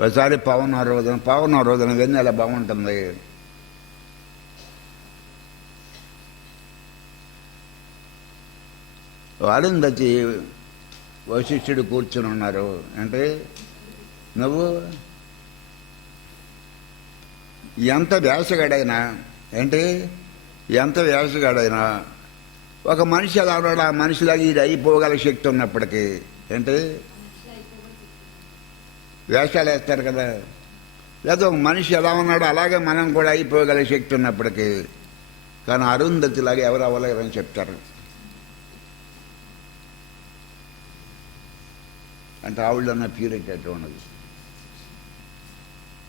ఒకసారి పవన్ రోజున పవన రోజున వెన్నెల బాగుంటుంది. అరుంధతి వశిష్ఠుడు కూర్చుని ఉన్నారు. అంటే నువ్వు? ఎంత వేసగాడైనా ఏంటి? ఎంత వేసగాడైనా ఒక మనిషి అలా ఉన్నాడు ఆ మనిషిలాగా ఇది అయిపోగల శక్తి ఉన్నప్పటికీ ఏంటి? వేషాలు వేస్తారు కదా. లేదా ఒక మనిషి ఎలా ఉన్నాడో అలాగే మనం కూడా అయిపోగల శక్తి ఉన్నప్పటికీ కానీ అరుంధతిలాగా ఎవరు అవ్వలేరని చెప్తారు. అంటే ఆవిడ ఉన్న ప్యూరిటీ అట్లా ఉన్నది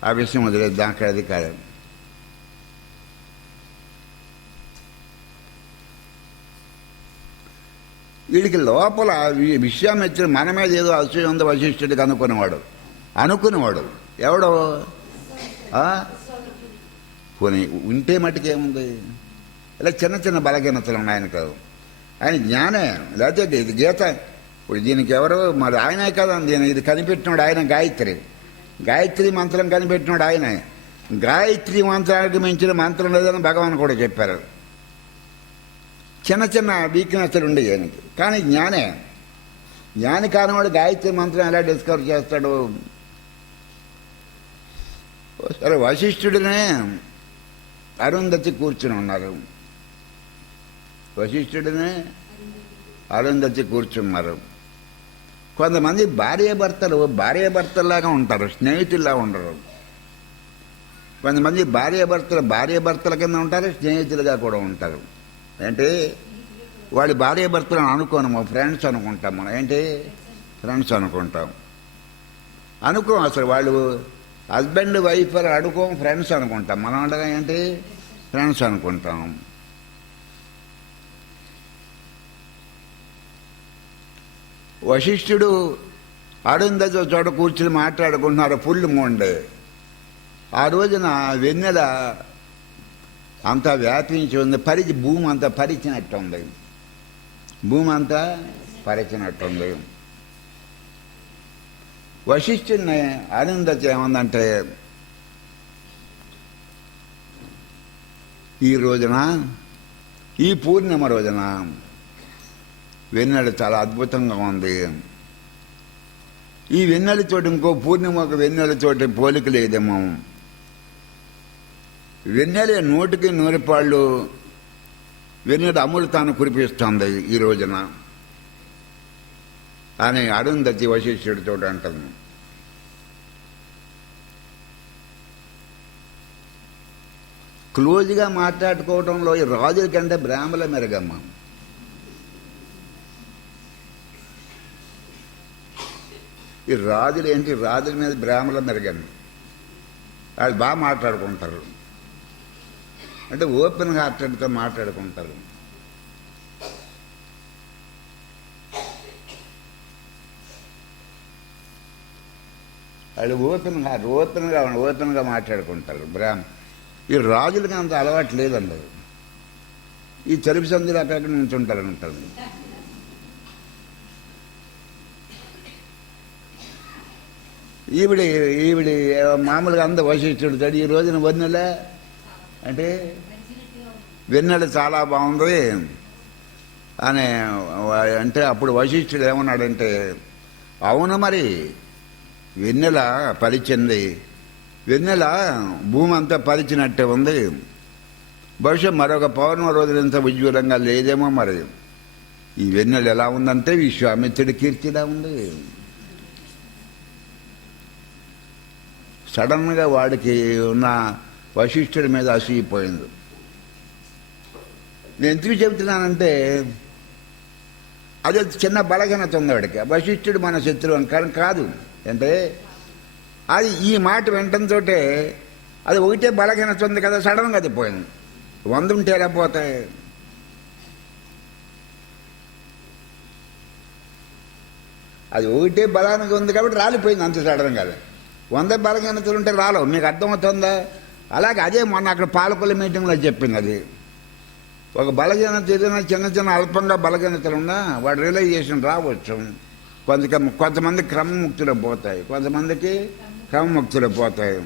ఆ విషయం వదిలేదు దానికి అది కాదు. వీడికి లోపల విషయం విశ్వామిత్రుడు మన మీద ఏదో అసూయ ఉంది వశిష్ఠుడికి అనుకునేవాడు. అనుకునేవాడు. ఎవడో? పోనీ ఉంటే మటుకేముంది ఇలా చిన్న చిన్న బలహీనతలు ఉన్నాయి కాదు ఆయన జ్ఞానే. లేకపోతే ఇది గీత. ఇప్పుడు దీనికి ఎవరు? మరి ఆయనే కదా. దీని ఇది కనిపెట్టినాడు ఆయన గాయత్రి. గాయత్రి మంత్రం కనిపెట్టినాడు ఆయనే. గాయత్రి మంత్రానికి మించిన మంత్రం లేదని భగవాన్ కూడా చెప్పారు. చిన్న చిన్న వీక్నెస్లు ఉండే ఆయనకి. కానీ జ్ఞానే. జ్ఞాని కానివాడు గాయత్రి మంత్రం ఎలా డిస్కవర్ చేస్తాడు? సరే వశిష్ఠుడినే అరుంధతి కూర్చుని ఉన్నారు. వశిష్ఠుడినే అరుంధతి కూర్చున్నారు. కొంతమంది భార్యాభర్తలు భర్తలు ఉంటారు స్నేహితుల్లా ఉండరు. కొంతమంది భార్యాభర్తలు భార్యభర్తల కింద ఉంటారు స్నేహితులుగా కూడా ఉంటారు. ఏంటి? వాళ్ళ భార్యభర్తలను అనుకోను ఫ్రెండ్స్ అనుకుంటాం మనం. ఏంటి? ఫ్రెండ్స్ అనుకుంటాం. అనుకోం అసలు వాళ్ళు హస్బెండ్ వైఫ్ అని అడుకోం ఫ్రెండ్స్ అనుకుంటాం. మనం అనగా ఏంటి? ఫ్రెండ్స్ అనుకుంటాం. వశిష్ఠుడు అరుంధతి చోట కూర్చుని మాట్లాడుకుంటున్నారు ఫుల్ మూండే. ఆ రోజున వెన్నెల అంతా వ్యాపించి ఉంది. పరిచి భూమి అంతా పరిచినట్టు ఉంది భూమి అంతా పరిచినట్టుంది. వశిష్ఠుని ఆనందత ఏమందంటే ఈ రోజున ఈ పూర్ణిమ రోజున వెన్నెల చాలా అద్భుతంగా ఉంది. ఈ వెన్నెలతోటి ఇంకో పూర్ణిమకు వెన్నెలతోటి పోలిక లేదేమో. వెన్నెల నూటికి నూరిపాళ్ళు వెన్నెల అమృతాన్ని కురిపిస్తుంది ఈ రోజున. అని అరుంధతి వశిష్ఠుడితో అంటుంది. క్లోజ్గా మాట్లాడుకోవడంలో ఈ రాజుల కంటే బ్రాహ్మల మెరుగమ్మ. ఈ రాజులు ఏంటి? రాజుల మీద బ్రాహ్మల మెరుగండి వాళ్ళు బాగా మాట్లాడుకుంటారు. అంటే ఓపెన్ హార్టెడ్తో మాట్లాడుకుంటారు. వాళ్ళు ఓపెన్ హార్ట్ ఓపెన్గా మాట్లాడుకుంటారు. బ్రాహ్మ ఈ రాజులకి అంత అలవాటు లేదండి. ఈ చెరుపు సందులు అక్కడక్కడ నుంచి ఉంటారు అంటారు. ఈవిడి ఈవిడి మామూలుగా అంత వశిష్ఠుడు ఈ రోజున వన్నెల అంటే వెన్నెల చాలా బాగుంది. అని అంటే అప్పుడు వశిష్ఠుడు ఏమన్నాడంటే అవును మరి వెన్నెల పలిచింది వెన్నెల భూమి అంతా పరిచినట్టే ఉంది. బహుశా మరొక పౌర్ణమ రోజున ఇంత ఉజ్వలంగా లేదేమో మరి. ఈ వెన్నెల ఎలా ఉందంటే విశ్వామిత్రుడి కీర్తిలా ఉంది. సడన్గా వాడికి ఉన్న వశిష్ఠుడి మీద అసిగిపోయింది నేను ఎందుకు చెబుతున్నానంటే అది చిన్న బలహీనత ఉంది వాడికి. వశిష్ఠుడు మన శత్రువు అని కానీ కాదు. అంటే అది ఈ మాట వినటంతో అది ఒకటే బలహీనత ఉంది కదా సడన్గా అది పోయింది. వంద ఉంటే ఎలా పోతాయి? అది ఒకటే బలానికి ఉంది కాబట్టి రాలిపోయింది అంత సడన్ కదా వంద బలహీనతలు ఉంటే రాలవు. మీకు అర్థమవుతుందా? అలాగే అదే మొన్న అక్కడ పాలకొల్లి మీటింగ్లో చెప్పింది అది. ఒక బలహీనత ఏదైనా చిన్న చిన్న అల్పంగా బలహీనతలు ఉన్నా వాడు రియలైజేషన్ రావచ్చు. కొంత కొంతమంది క్రమముక్తిలో పోతాయి. కొంతమందికి క్రమముక్తులు పోతాయి.